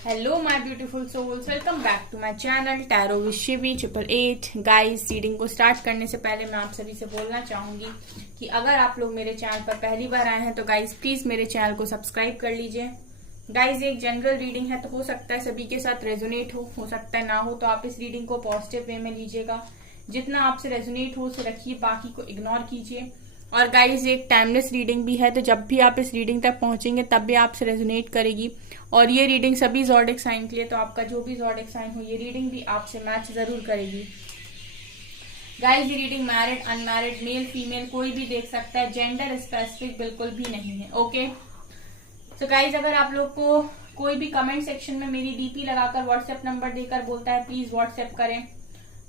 Hello my beautiful souls, welcome back to my channel tarot with Shivi 888। Guys, reading को start करने से पहले मैं आप सभी से बोलना चाहूंगी कि अगर आप लोग मेरे चैनल पर पहली बार आए हैं तो गाइस प्लीज मेरे चैनल को सब्सक्राइब कर लीजिए। गाइस, एक जनरल रीडिंग है तो हो सकता है सभी के साथ रेजोनेट हो सकता है ना हो, तो आप इस रीडिंग को पॉजिटिव वे में लीजिएगा। जितना आपसे रेजोनेट हो उसे रखिए, बाकी को इग्नोर कीजिए। और गाइज, एक टाइमलेस रीडिंग भी है, तो जब भी आप इस रीडिंग तक पहुंचेंगे तब भी आपसे रेजोनेट करेगी। और ये रीडिंग सभी ज़ोडिक साइन के लिए, तो आपका जो भी ज़ोडिक साइन हो ये रीडिंग भी आपसे मैच जरूर करेगी। गाइज, ये reading married, unmarried, male female कोई भी देख सकता है, जेंडर स्पेसिफिक बिल्कुल भी नहीं है। ओके, तो गाइज, अगर आप लोग को कोई भी कमेंट सेक्शन में मेरी डीपी लगाकर व्हाट्सएप नंबर देकर बोलता है प्लीज व्हाट्सएप करें,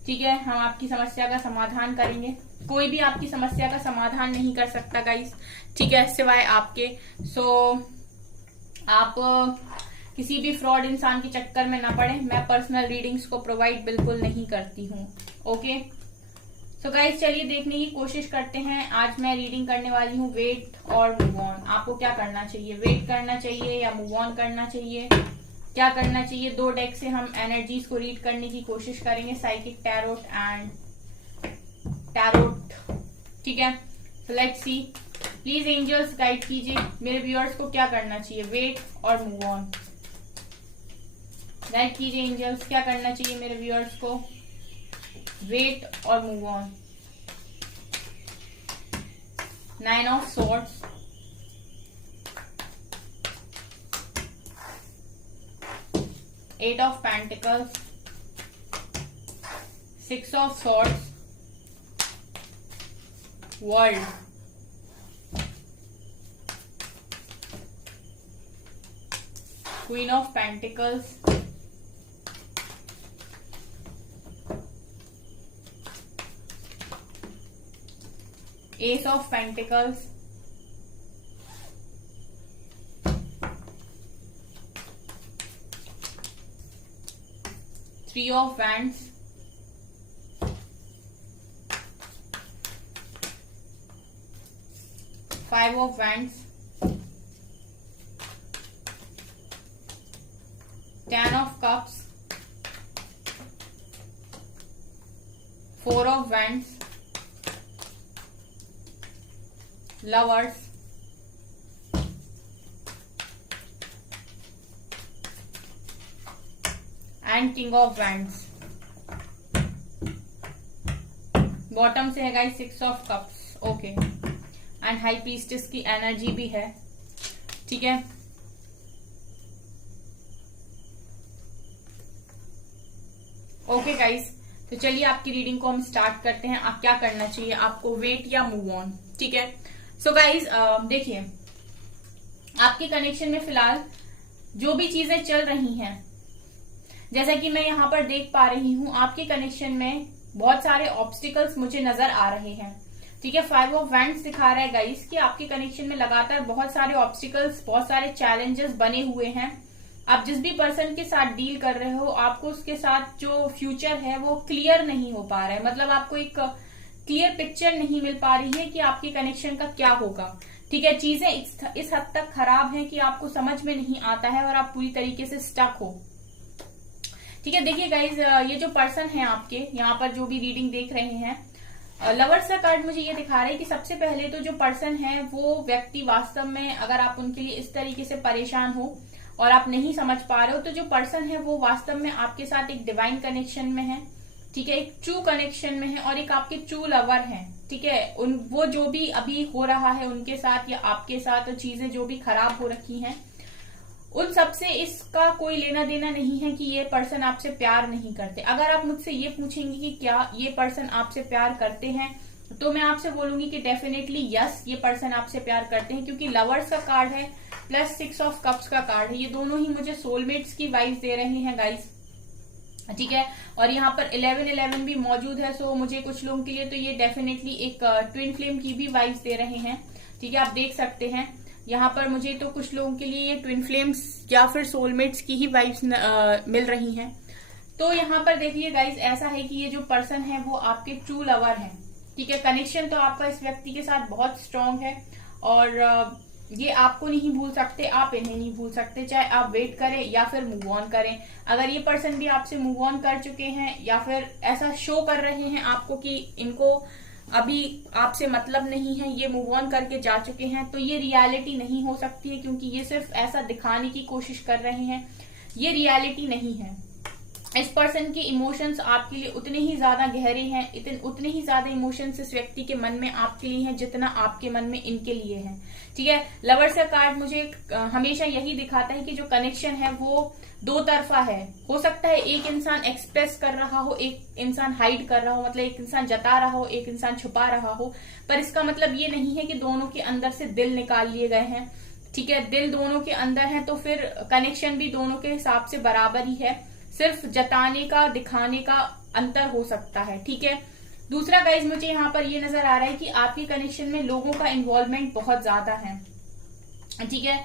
ठीक है, हम आपकी समस्या का समाधान करेंगे। कोई भी आपकी समस्या का समाधान नहीं कर सकता गाइस, ठीक है, सिवाय आपके। आप किसी भी फ्रॉड इंसान के चक्कर में ना पड़े। मैं पर्सनल रीडिंग्स को प्रोवाइड बिल्कुल नहीं करती हूँ। ओके, तो गाइस चलिए देखने की कोशिश करते हैं। आज मैं रीडिंग करने वाली हूँ वेट और मूव ऑन। आपको क्या करना चाहिए, वेट करना चाहिए या मूव ऑन करना चाहिए, क्या करना चाहिए? दो डेक से हम एनर्जीज को रीड करने की कोशिश करेंगे, साइकिक टैरोट एंड टैरोट, ठीक है। So let's see, please angels guide कीजिए मेरे व्यूअर्स को क्या करना चाहिए, वेट और मूव ऑन। गाइड कीजिए एंजल्स, क्या करना चाहिए मेरे व्यूअर्स को, वेट और move on. 9 of swords, Eight of Pentacles, 6 of Swords, World, Queen of Pentacles, Ace of Pentacles, Three of Wands, Five of Wands, 10 of Cups, 4 of Wands, Lovers, and king of wands. Bottom से है guys 6 of cups. Okay, and high priestess की energy भी है, ठीक है। Okay guys, तो चलिए आपकी रीडिंग को हम स्टार्ट करते हैं। आप क्या करना चाहिए आपको, वेट या मूव ऑन, ठीक है। सो गाइस देखिए, आपके कनेक्शन में फिलहाल जो भी चीजें चल रही हैं, जैसा कि मैं यहाँ पर देख पा रही हूँ, आपके कनेक्शन में बहुत सारे ऑब्स्टिकल्स मुझे नजर आ रहे हैं, ठीक है। 5 ऑफ वैंड्स दिखा रहा है गाइस कि आपके कनेक्शन में लगातार बहुत सारे ऑब्स्टिकल्स, बहुत सारे चैलेंजेस बने हुए हैं। आप जिस भी पर्सन के साथ डील कर रहे हो, आपको उसके साथ जो फ्यूचर है वो क्लियर नहीं हो पा रहा है। मतलब आपको एक क्लियर पिक्चर नहीं मिल पा रही है कि आपके कनेक्शन का क्या होगा, ठीक है। चीजें इस हद तक खराब है कि आपको समझ में नहीं आता है और आप पूरी तरीके से स्टक हो, ठीक है। देखिए गाइज, ये जो पर्सन है आपके यहाँ पर जो भी रीडिंग देख रहे हैं, लवर्स का कार्ड मुझे ये दिखा रहा है कि सबसे पहले तो जो पर्सन है वो व्यक्ति वास्तव में, अगर आप उनके लिए इस तरीके से परेशान हो और आप नहीं समझ पा रहे हो, तो जो पर्सन है वो वास्तव में आपके साथ एक डिवाइन कनेक्शन में है, ठीक है, एक ट्रू कनेक्शन में है और एक आपके ट्रू लवर है, ठीक है। वो जो भी अभी हो रहा है उनके साथ या आपके साथ, और चीजें जो भी खराब हो रखी हैं, उन सबसे इसका कोई लेना देना नहीं है कि ये पर्सन आपसे प्यार नहीं करते। अगर आप मुझसे ये पूछेंगे कि क्या ये पर्सन आपसे प्यार करते हैं, तो मैं आपसे बोलूंगी कि डेफिनेटली यस, ये पर्सन आपसे प्यार करते हैं, क्योंकि लवर्स का कार्ड है प्लस 6 ऑफ कप्स का कार्ड है। ये दोनों ही मुझे सोलमेट्स की वाइब्स दे रहे हैं गाइस, ठीक है। और यहाँ पर 11-11 भी मौजूद है, सो मुझे कुछ लोगों के लिए तो ये डेफिनेटली एक ट्विन फ्लेम की भी वाइब्स दे रहे हैं, ठीक है। आप देख सकते हैं यहाँ पर मुझे तो कुछ लोगों के लिए ये ट्विन फ्लेम्स या फिर सोलमेट्स की ही वाइब्स मिल रही हैं। तो यहाँ पर देखिए गाइस, ऐसा है कि ये जो पर्सन है वो आपके ट्रू लवर है, ठीक है। कनेक्शन तो आपका इस व्यक्ति के साथ बहुत स्ट्रांग है और ये आपको नहीं भूल सकते, आप इन्हें नहीं भूल सकते, चाहे आप वेट करें या फिर मूव ऑन करें। अगर ये पर्सन भी आपसे मूव ऑन कर चुके हैं या फिर ऐसा शो कर रहे हैं आपको कि इनको अभी आपसे मतलब नहीं है, ये मूव ऑन करके जा चुके हैं, तो ये रियलिटी नहीं हो सकती है, क्योंकि ये सिर्फ ऐसा दिखाने की कोशिश कर रहे हैं, ये रियलिटी नहीं है। इस पर्सन के इमोशंस आपके लिए उतने ही ज्यादा गहरे हैं, उतने ही ज्यादा इमोशंस इस व्यक्ति के मन में आपके लिए हैं जितना आपके मन में इनके लिए है। ठीक है, लवर्स का कार्ड मुझे हमेशा यही दिखाता है कि जो कनेक्शन है वो दो तरफा है। हो सकता है एक इंसान एक्सप्रेस कर रहा हो, एक इंसान हाइड कर रहा हो, मतलब एक इंसान जता रहा हो, एक इंसान छुपा रहा हो, पर इसका मतलब ये नहीं है कि दोनों के अंदर से दिल निकाल लिए गए हैं। ठीक है, दिल दोनों के अंदर है तो फिर कनेक्शन भी दोनों के हिसाब से बराबर ही है, सिर्फ जताने का दिखाने का अंतर हो सकता है। ठीक है, दूसरा गाइज मुझे यहाँ पर ये नजर आ रहा है कि आपके कनेक्शन में लोगों का इन्वॉल्वमेंट बहुत ज्यादा है। ठीक है,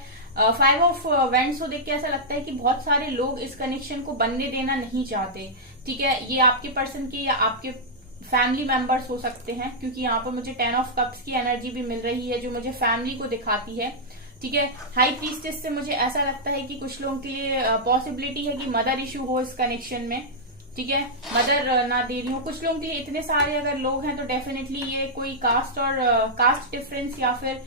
5 ऑफ वैंड्स को देख के ऐसा लगता है कि बहुत सारे लोग इस कनेक्शन को बनने देना नहीं चाहते। ठीक है, ये आपके पर्सन के या आपके फैमिली मेंबर्स हो सकते हैं, क्योंकि यहाँ पर मुझे 10 ऑफ कप्स की एनर्जी भी मिल रही है जो मुझे फैमिली को दिखाती है। ठीक है, हाई प्रीस्टेस से मुझे ऐसा लगता है कि कुछ लोगों के लिए पॉसिबिलिटी है कि मदर इशू हो इस कनेक्शन में। ठीक है, मदर ना दे रही हो कुछ लोगों के लिए। इतने सारे अगर लोग हैं तो डेफिनेटली ये कोई कास्ट और कास्ट डिफरेंस या फिर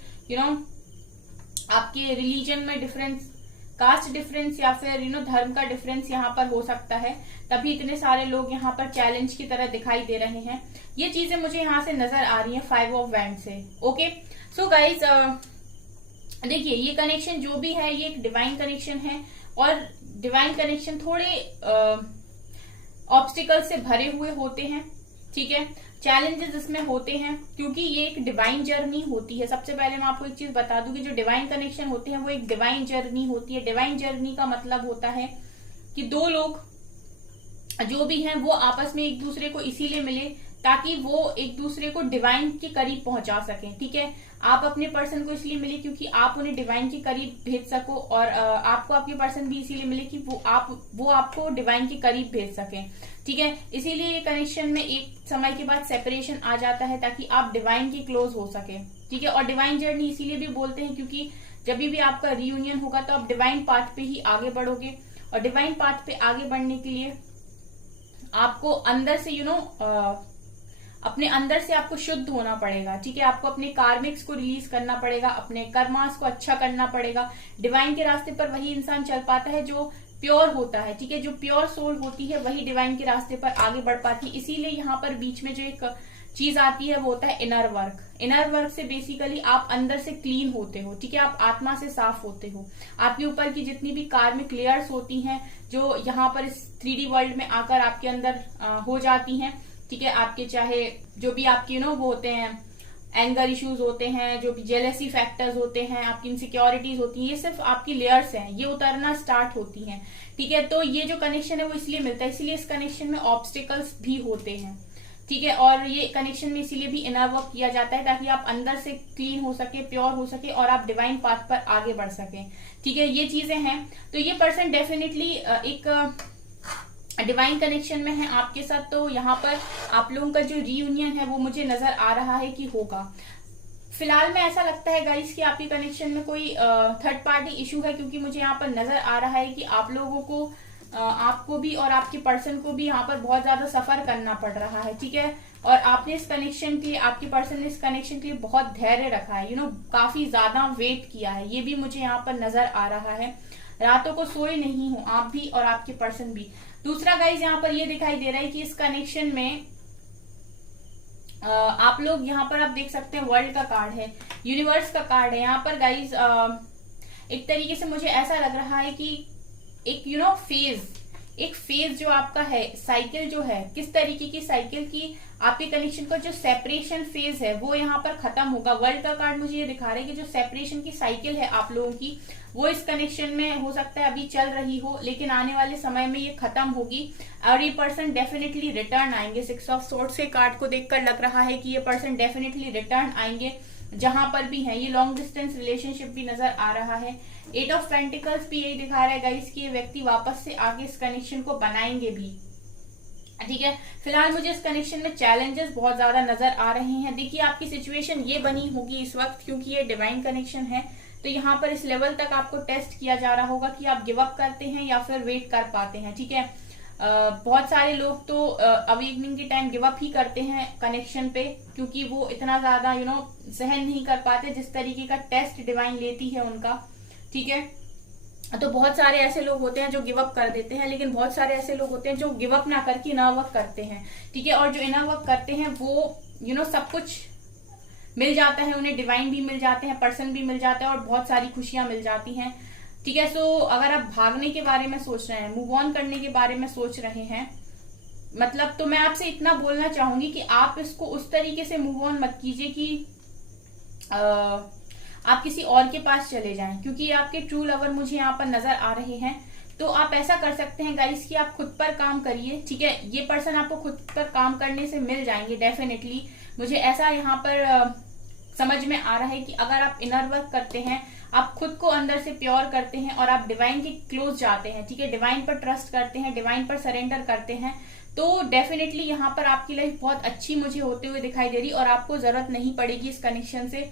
आपके रिलीजन में डिफरेंस, कास्ट डिफरेंस या फिर धर्म का डिफरेंस यहाँ पर हो सकता है, तभी इतने सारे लोग यहाँ पर चैलेंज की तरह दिखाई दे रहे हैं। ये चीजें मुझे यहाँ से नजर आ रही है 5 ऑफ वैंड से। ओके, सो गाइज देखिए, ये कनेक्शन जो भी है ये एक डिवाइन कनेक्शन है, और डिवाइन कनेक्शन थोड़े ऑब्स्टिकल से भरे हुए होते हैं। ठीक है, चैलेंजेस इसमें होते हैं, क्योंकि ये एक डिवाइन जर्नी होती है। सबसे पहले मैं आपको एक चीज बता दूं कि जो डिवाइन कनेक्शन होते हैं वो एक डिवाइन जर्नी होती है। डिवाइन जर्नी का मतलब होता है कि दो लोग जो भी हैं वो आपस में एक दूसरे को इसीलिए मिले ताकि वो एक दूसरे को डिवाइन के करीब पहुंचा सकें। ठीक है, आप अपने पर्सन को इसलिए मिले क्योंकि आप उन्हें डिवाइन के करीब भेज सको, और आपको आपके पर्सन भी इसीलिए मिले कि वो आपको डिवाइन के करीब भेज सकें। ठीक है, इसीलिए ये कनेक्शन में एक समय के बाद सेपरेशन आ जाता है ताकि आप डिवाइन के क्लोज हो सके। ठीक है, और डिवाइन जर्नी इसीलिए भी बोलते हैं क्योंकि जब भी आपका रियूनियन होगा तो आप डिवाइन पाथ पे ही आगे बढ़ोगे, और डिवाइन पाथ पे आगे बढ़ने के लिए आपको अंदर से अपने अंदर से आपको शुद्ध होना पड़ेगा। ठीक है, आपको अपने कार्मिक्स को रिलीज करना पड़ेगा, अपने कर्मास को अच्छा करना पड़ेगा। डिवाइन के रास्ते पर वही इंसान चल पाता है जो प्योर होता है। ठीक है, जो प्योर सोल होती है वही डिवाइन के रास्ते पर आगे बढ़ पाती है। इसीलिए यहाँ पर बीच में जो एक चीज आती है वो होता है इनर वर्क। इनर वर्क से बेसिकली आप अंदर से क्लीन होते हो। ठीक है, आप आत्मा से साफ होते हो। आपके ऊपर की जितनी भी कार्मिक लेयर्स होती हैं जो यहाँ पर इस 3D वर्ल्ड में आकर आपके अंदर हो जाती हैं। ठीक है, आपके चाहे जो भी आपके वो होते हैं, एंगर इश्यूज होते हैं, जो भी जेलेसी फैक्टर्स होते हैं, आपकी इनसिक्योरिटीज होती हैं, ये सिर्फ आपकी लेयर्स हैं, ये उतरना स्टार्ट होती हैं। ठीक है, तो ये जो कनेक्शन है वो इसलिए मिलता है, इसलिए इस कनेक्शन में ऑब्स्टिकल्स भी होते हैं। ठीक है, और ये कनेक्शन में इसीलिए भी इनर वर्क किया जाता है ताकि आप अंदर से क्लीन हो सके, प्योर हो सके, और आप डिवाइन पाथ पर आगे बढ़ सके। ठीक है, ये चीजें हैं। तो ये पर्सन डेफिनेटली एक डिवाइन कनेक्शन में है आपके साथ, तो यहाँ पर आप लोगों का जो रियूनियन है वो मुझे नजर आ रहा है कि होगा। फिलहाल में ऐसा लगता है गाइस कि आपके कनेक्शन में कोई थर्ड पार्टी इशू है, क्योंकि मुझे यहाँ पर नजर आ रहा है कि आप लोगों को आपको भी और आपके पर्सन को भी यहाँ पर बहुत ज्यादा सफर करना पड़ रहा है। ठीक है, और आपने इस कनेक्शन के लिए, आपके पर्सन ने इस कनेक्शन के लिए बहुत धैर्य रखा है, काफी ज्यादा वेट किया है, ये भी मुझे यहाँ पर नजर आ रहा है। रातों को सोए नहीं हो आप भी और आपके पर्सन भी। दूसरा गाइज यहाँ पर ये दिखाई दे रहा है कि इस कनेक्शन में आप लोग यहाँ पर आप देख सकते हैं वर्ल्ड का कार्ड है, यूनिवर्स का कार्ड है। यहाँ पर गाइज एक तरीके से मुझे ऐसा लग रहा है कि एक फेज जो आपका है, साइकिल जो है, किस तरीके की साइकिल की आपके कनेक्शन का जो सेपरेशन फेज है वो यहाँ पर खत्म होगा। वर्ल्ड का कार्ड मुझे ये दिखा रहा है कि जो सेपरेशन की साइकिल है आप लोगों की, वो इस कनेक्शन में हो सकता है अभी चल रही हो, लेकिन आने वाले समय में ये खत्म होगी और ये पर्सन डेफिनेटली रिटर्न आएंगे। 6 ऑफ सोर्ड्स के कार्ड को देखकर लग रहा है कि ये पर्सन डेफिनेटली रिटर्न आएंगे जहां पर भी है। ये लॉन्ग डिस्टेंस रिलेशनशिप भी नजर आ रहा है। 8 ऑफ पेंटिकल्स भी यही दिखा रहा है गाइस कि ये व्यक्ति वापस से आगे इस कनेक्शन को बनाएंगे भी। ठीक है, फिलहाल मुझे इस कनेक्शन में चैलेंजेस बहुत ज्यादा नजर आ रहे हैं। देखिए आपकी सिचुएशन ये बनी होगी इस वक्त, क्योंकि ये डिवाइन कनेक्शन है, तो यहाँ पर इस लेवल तक आपको टेस्ट किया जा रहा होगा कि आप गिव अप करते हैं या फिर वेट कर पाते हैं। ठीक है, बहुत सारे लोग तो अवेकनिंग के टाइम गिव अप ही करते हैं कनेक्शन पे, क्योंकि वो इतना ज्यादा सहन नहीं कर पाते जिस तरीके का टेस्ट डिवाइन लेती है उनका। ठीक है, तो बहुत सारे ऐसे लोग होते हैं जो गिव अप कर देते हैं, लेकिन बहुत सारे ऐसे लोग होते हैं जो गिव अप ना करके इनर वर्क करते हैं। ठीक है, और जो इनर वर्क करते हैं वो सब कुछ मिल जाता है उन्हें, डिवाइन भी मिल जाते हैं, पर्सन भी मिल जाता है और बहुत सारी खुशियां मिल जाती हैं। ठीक है, सो अगर आप भागने के बारे में सोच रहे हैं, मूव ऑन करने के बारे में सोच रहे हैं, मतलब तो मैं आपसे इतना बोलना चाहूंगी कि आप इसको उस तरीके से मूव ऑन मत कीजिए कि आप किसी और के पास चले जाएं, क्योंकि आपके ट्रू लवर मुझे यहाँ पर नजर आ रहे हैं। तो आप ऐसा कर सकते हैं गाइस कि आप खुद पर काम करिए। ठीक है, ये पर्सन आपको खुद पर काम करने से मिल जाएंगे डेफिनेटली। मुझे ऐसा यहाँ पर समझ में आ रहा है कि अगर आप इनर वर्क करते हैं, आप खुद को अंदर से प्योर करते हैं और आप डिवाइन के क्लोज जाते हैं, ठीक है, डिवाइन पर ट्रस्ट करते हैं, डिवाइन पर सरेंडर करते हैं, तो डेफिनेटली यहाँ पर आपकी लाइफ बहुत अच्छी मुझे होते हुए दिखाई दे रही और आपको जरूरत नहीं पड़ेगी इस कनेक्शन से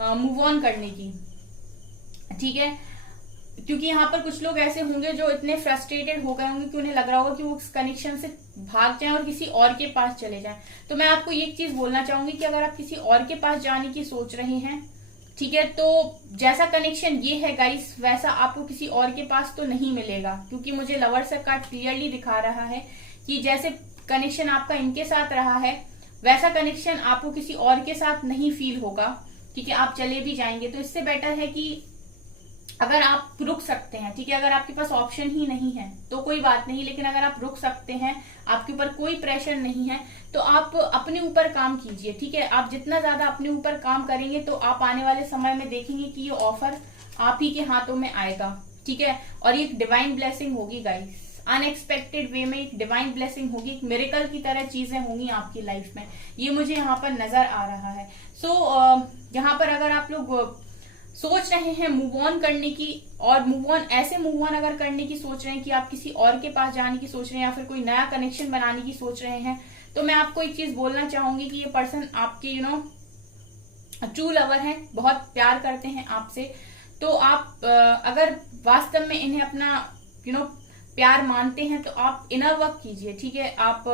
मूव ऑन करने की। ठीक है, क्योंकि यहाँ पर कुछ लोग ऐसे होंगे जो इतने फ्रस्ट्रेटेड हो गए होंगे कि उन्हें लग रहा होगा कि वो इस कनेक्शन से भाग जाएं और किसी और के पास चले जाएं। तो मैं आपको एक चीज बोलना चाहूंगी कि अगर आप किसी और के पास जाने की सोच रहे हैं, ठीक है, तो जैसा कनेक्शन ये है गाइस, वैसा आपको किसी और के पास तो नहीं मिलेगा, क्योंकि मुझे लवर्स का कार्ड क्लियरली दिखा रहा है कि जैसे कनेक्शन आपका इनके साथ रहा है, वैसा कनेक्शन आपको किसी और के साथ नहीं फील होगा। ठीक है, आप चले भी जाएंगे। तो इससे बेटर है कि अगर आप रुक सकते हैं, ठीक है, अगर आपके पास ऑप्शन ही नहीं है तो कोई बात नहीं, लेकिन अगर आप रुक सकते हैं, आपके ऊपर कोई प्रेशर नहीं है, तो आप अपने ऊपर काम कीजिए। ठीक है, आप जितना ज्यादा अपने ऊपर काम करेंगे तो आप आने वाले समय में देखेंगे कि ये ऑफर आप ही के हाथों में आएगा। ठीक है, और ये एक डिवाइन ब्लेसिंग होगी गाइस, अनएक्सपेक्टेड वे में एक डिवाइन ब्लेसिंग होगी, एक मिरेकल की तरह चीजें होंगी आपकी लाइफ में, ये मुझे यहाँ पर नजर आ रहा है। सो यहाँ पर अगर आप लोग सोच रहे हैं मूव ऑन करने की, और मूव ऑन ऐसे मूव ऑन अगर करने की सोच रहे हैं कि आप किसी और के पास जाने की सोच रहे हैं या फिर कोई नया कनेक्शन बनाने की सोच रहे हैं, तो मैं आपको एक चीज बोलना चाहूंगी कि ये पर्सन आपके ट्रू लवर हैं, बहुत प्यार करते हैं आपसे। तो आप अगर वास्तव में इन्हें अपना प्यार मानते हैं तो आप इनर वर्क कीजिए। ठीक है, आप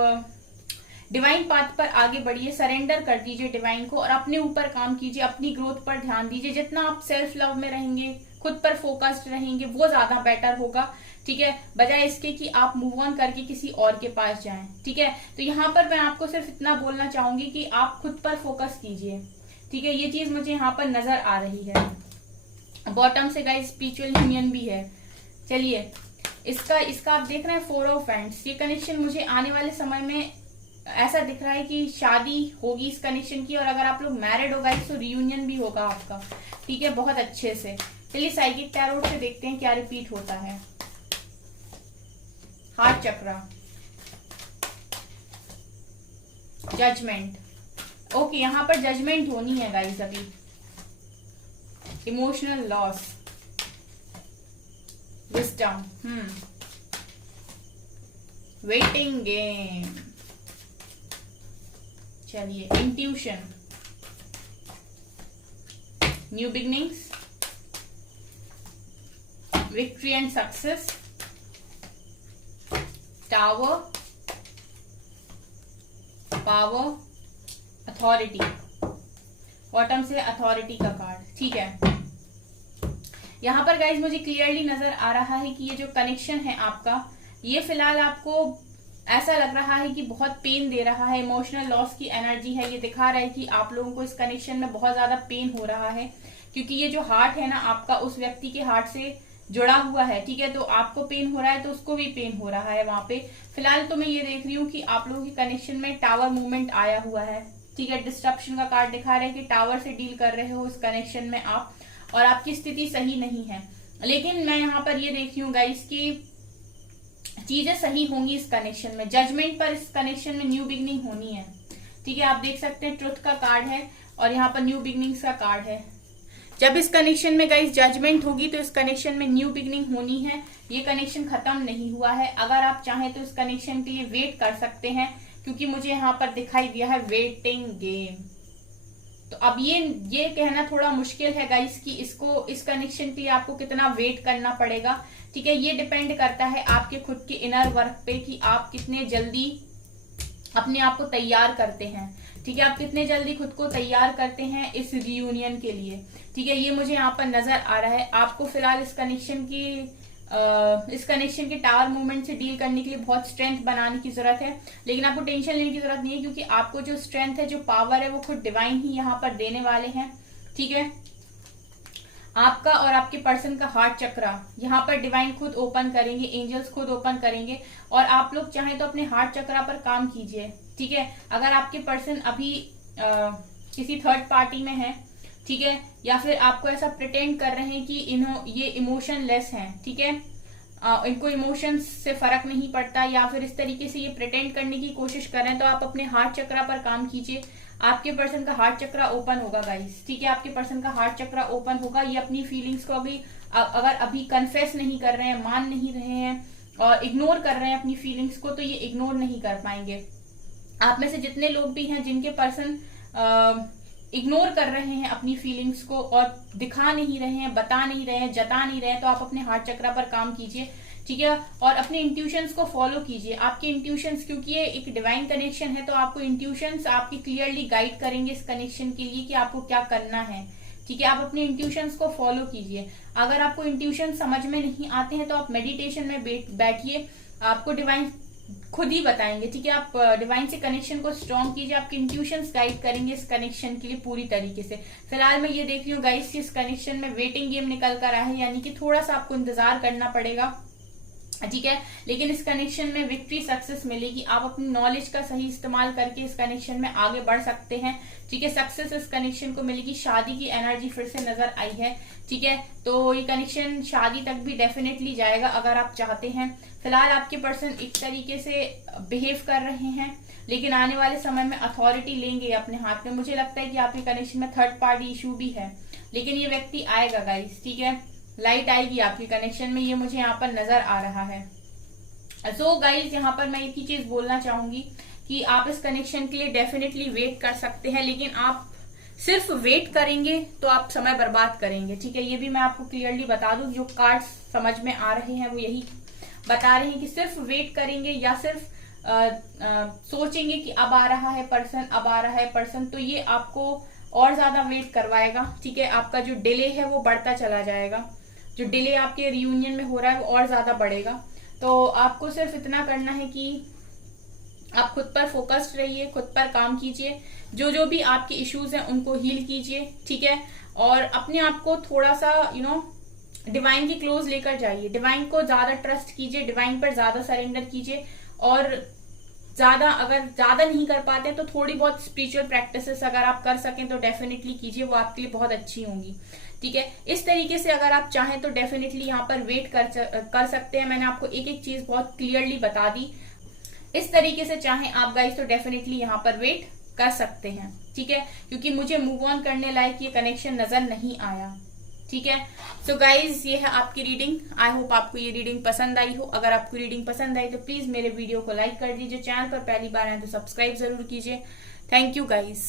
डिवाइन पाथ पर आगे बढ़िए, सरेंडर कर दीजिए डिवाइन को और अपने ऊपर काम कीजिए, अपनी ग्रोथ पर ध्यान दीजिए। जितना आप सेल्फ लव में रहेंगे, खुद पर फोकस्ड रहेंगे, वो ज्यादा बेटर होगा। ठीक है, बजाय इसके कि आप मूव ऑन करके किसी और के पास जाएं। ठीक है, तो यहाँ पर मैं आपको सिर्फ इतना बोलना चाहूंगी कि आप खुद पर फोकस कीजिए। ठीक है, ये चीज मुझे यहाँ पर नजर आ रही है। बॉटम से गाइस स्पिरिचुअल यूनियन भी है। चलिए, इसका आप देख रहे हैं 4 ऑफ हैंड्स। ये कनेक्शन मुझे आने वाले समय में ऐसा दिख रहा है कि शादी होगी इस कनेक्शन की, और अगर आप लोग मैरिड हो गाइस तो रियूनियन भी होगा आपका। ठीक है, बहुत अच्छे से। चलिए साइकिक टैरोट से देखते हैं क्या रिपीट होता है। हार्ट चक्रा, जजमेंट। ओके, यहाँ पर जजमेंट होनी है गाइस अभी। Emotional loss, wisdom, waiting game. चलिए, intuition, new beginnings, victory and success, tower, power, authority. Bottom से अथॉरिटी का कार्ड। ठीक है, यहां पर गाइज मुझे क्लियरली नजर आ रहा है कि ये जो कनेक्शन है आपका, ये फिलहाल आपको ऐसा लग रहा है कि बहुत पेन दे रहा है, इमोशनल लॉस की एनर्जी है। ये दिखा रहा है कि आप लोगों को इस कनेक्शन में बहुत ज्यादा पेन हो रहा है, क्योंकि ये जो हार्ट है ना आपका, उस व्यक्ति के हार्ट से जुड़ा हुआ है। ठीक है, तो आपको पेन हो रहा है तो उसको भी पेन हो रहा है वहां पे। फिलहाल तो मैं ये देख रही हूँ कि आप लोगों के कनेक्शन में टावर मूवमेंट आया हुआ है। ठीक है, डिस्ट्रप्शन का कार्ड दिखा रहे हैं कि टावर से डील कर रहे हो इस कनेक्शन में आप, और आपकी स्थिति सही नहीं है। लेकिन मैं यहाँ पर ये देख रही हूँ गाइस की चीजें सही होंगी इस कनेक्शन में। जजमेंट पर इस कनेक्शन में न्यू बिगनिंग होनी है। ठीक है, आप देख सकते हैं ट्रुथ का कार्ड है और यहाँ पर न्यू बिगनिंग्स का कार्ड है। जब इस कनेक्शन में गाइस जजमेंट होगी तो इस कनेक्शन में न्यू बिगनिंग होनी है। ये कनेक्शन खत्म नहीं हुआ है। अगर आप चाहें तो इस कनेक्शन के लिए वेट कर सकते हैं, क्योंकि मुझे यहाँ पर दिखाई दिया है वेटिंग गेम। तो अब ये कहना थोड़ा मुश्किल है गाइस कि इस कनेक्शन के लिए आपको कितना वेट करना पड़ेगा, ठीक है। ये डिपेंड करता है आपके खुद के इनर वर्क पे कि आप कितने जल्दी अपने आप को तैयार करते हैं, ठीक है। आप कितने जल्दी खुद को तैयार करते हैं इस रियूनियन के लिए, ठीक है। ये मुझे यहाँ पर नजर आ रहा है। आपको फिलहाल इस कनेक्शन के टावर मूवमेंट से डील करने के लिए बहुत स्ट्रेंथ बनाने की जरूरत है, लेकिन आपको टेंशन लेने की जरूरत नहीं है, क्योंकि आपको जो स्ट्रेंथ है, जो पावर है, वो खुद डिवाइन ही यहाँ पर देने वाले हैं, ठीक है। आपका और आपके पर्सन का हार्ट चक्रा यहाँ पर डिवाइन खुद ओपन करेंगे, एंजल्स खुद ओपन करेंगे, और आप लोग चाहें तो अपने हार्ट चक्रा पर काम कीजिए, ठीक है। अगर आपके पर्सन अभी किसी थर्ड पार्टी में है, ठीक है, या फिर आपको ऐसा प्रिटेंड कर रहे हैं कि ये इमोशनलेस हैं, ठीक है, इनको इमोशंस से फर्क नहीं पड़ता, या फिर इस तरीके से ये प्रिटेंड करने की कोशिश कर रहे हैं, तो आप अपने हार्ट चक्रा पर काम कीजिए। आपके पर्सन का हार्ट चक्रा ओपन होगा गाइस, ठीक है। आपके पर्सन का हार्ट चक्रा ओपन होगा। ये अपनी फीलिंग्स को अगर अभी कन्फेस नहीं कर रहे हैं, मान नहीं रहे हैं और इग्नोर कर रहे हैं अपनी फीलिंग्स को, तो ये इग्नोर नहीं कर पाएंगे। आप में से जितने लोग भी हैं जिनके पर्सन इग्नोर कर रहे हैं अपनी फीलिंग्स को और दिखा नहीं रहे हैं, बता नहीं रहे हैं, जता नहीं रहे हैं, तो आप अपने हार्ट चक्रा पर काम कीजिए, ठीक है। और अपने इंट्यूशंस को फॉलो कीजिए। आपके इंट्यूशंस, क्योंकि ये एक डिवाइन कनेक्शन है, तो आपको इंट्यूशंस आपकी क्लियरली गाइड करेंगे इस कनेक्शन के लिए कि आपको क्या करना है, ठीक है। आप अपने इंट्यूशंस को फॉलो कीजिए। अगर आपको इंट्यूशन समझ में नहीं आते हैं तो आप मेडिटेशन में बैठिए, आपको डिवाइन खुद ही बताएंगे, ठीक है। आप डिवाइन से कनेक्शन को स्ट्रॉन्ग कीजिए, आपके इंट्यूशंस गाइड करेंगे इस कनेक्शन के लिए पूरी तरीके से। फिलहाल मैं ये देख रही हूँ गाइस, इस कनेक्शन में वेटिंग गेम निकल कर आया है, यानी कि थोड़ा सा आपको इंतजार करना पड़ेगा, ठीक है। लेकिन इस कनेक्शन में विक्ट्री, सक्सेस मिलेगी। आप अपनी नॉलेज का सही इस्तेमाल करके इस कनेक्शन में आगे बढ़ सकते हैं, ठीक है। सक्सेस इस कनेक्शन को मिलेगी। शादी की एनर्जी फिर से नजर आई है, ठीक है। तो ये कनेक्शन शादी तक भी डेफिनेटली जाएगा अगर आप चाहते हैं। फिलहाल आपके पर्सन एक तरीके से बिहेव कर रहे हैं, लेकिन आने वाले समय में अथॉरिटी लेंगे अपने हाथ में। मुझे लगता है कि आपके कनेक्शन में थर्ड पार्टी इशू भी है, लेकिन ये व्यक्ति आएगा गाइस, ठीक है। लाइट आएगी आपके कनेक्शन में, ये मुझे यहाँ पर नजर आ रहा है। सो गाइज, यहाँ पर मैं एक ही चीज बोलना चाहूंगी कि आप इस कनेक्शन के लिए डेफिनेटली वेट कर सकते हैं, लेकिन आप सिर्फ वेट करेंगे तो आप समय बर्बाद करेंगे, ठीक है। ये भी मैं आपको क्लियरली बता दूं, जो कार्ड्स समझ में आ रहे हैं वो यही बता रहे हैं कि सिर्फ वेट करेंगे या सिर्फ सोचेंगे कि अब आ रहा है पर्सन, अब आ रहा है पर्सन, तो ये आपको और ज्यादा वेट करवाएगा, ठीक है। आपका जो डिले है वो बढ़ता चला जाएगा, जो डिले आपके रियूनियन में हो रहा है वो और ज्यादा बढ़ेगा। तो आपको सिर्फ इतना करना है कि आप खुद पर फोकस्ड रहिए, खुद पर काम कीजिए, जो भी आपके इश्यूज हैं उनको हील कीजिए, ठीक है। और अपने आप को थोड़ा सा डिवाइन के क्लोज लेकर जाइए, डिवाइन को ज्यादा ट्रस्ट कीजिए, डिवाइन पर ज्यादा सरेंडर कीजिए, और अगर ज्यादा नहीं कर पाते तो थोड़ी बहुत स्पिरिचुअल प्रैक्टिसेस अगर आप कर सकें तो डेफिनेटली कीजिए, वो आपके लिए बहुत अच्छी होंगी, ठीक है। इस तरीके से अगर आप चाहें तो डेफिनेटली यहाँ पर वेट कर सकते हैं। मैंने आपको एक एक चीज बहुत क्लियरली बता दी। इस तरीके से चाहें आप गाइस तो डेफिनेटली यहाँ पर वेट कर सकते हैं, ठीक है, क्योंकि मुझे मूव ऑन करने लायक ये कनेक्शन नजर नहीं आया, ठीक है। सो गाइज, ये है आपकी रीडिंग। आई होप आपको ये रीडिंग पसंद आई हो। अगर आपको रीडिंग पसंद आई तो प्लीज मेरे वीडियो को लाइक कर दीजिए, चैनल पर पहली बार आए तो सब्सक्राइब जरूर कीजिए। Thank you guys.